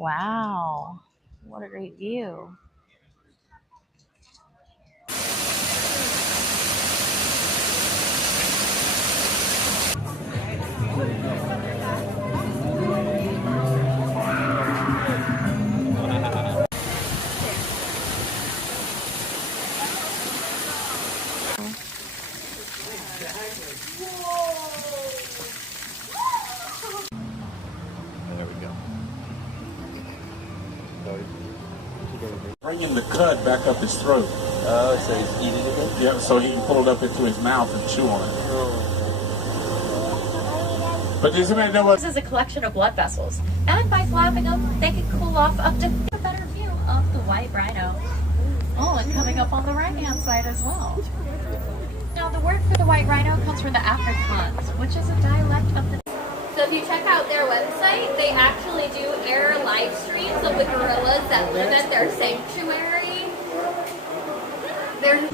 Wow, what a great view. There we go. Bringing the cud back up his throat. Oh, so he's eating it again? Yeah, so he can pull it up into his mouth and chew on it. But does anybody know what? This is a collection of blood vessels, and by flapping them, they can cool off up to a better view of the white rhino. Oh, and coming up on the right-hand side as well. Now, the word for the white rhino comes from the Afrikaans, which is a dialect of the... So if you check out their website, they actually do air live streams of the gorillas that live at their sanctuary. They're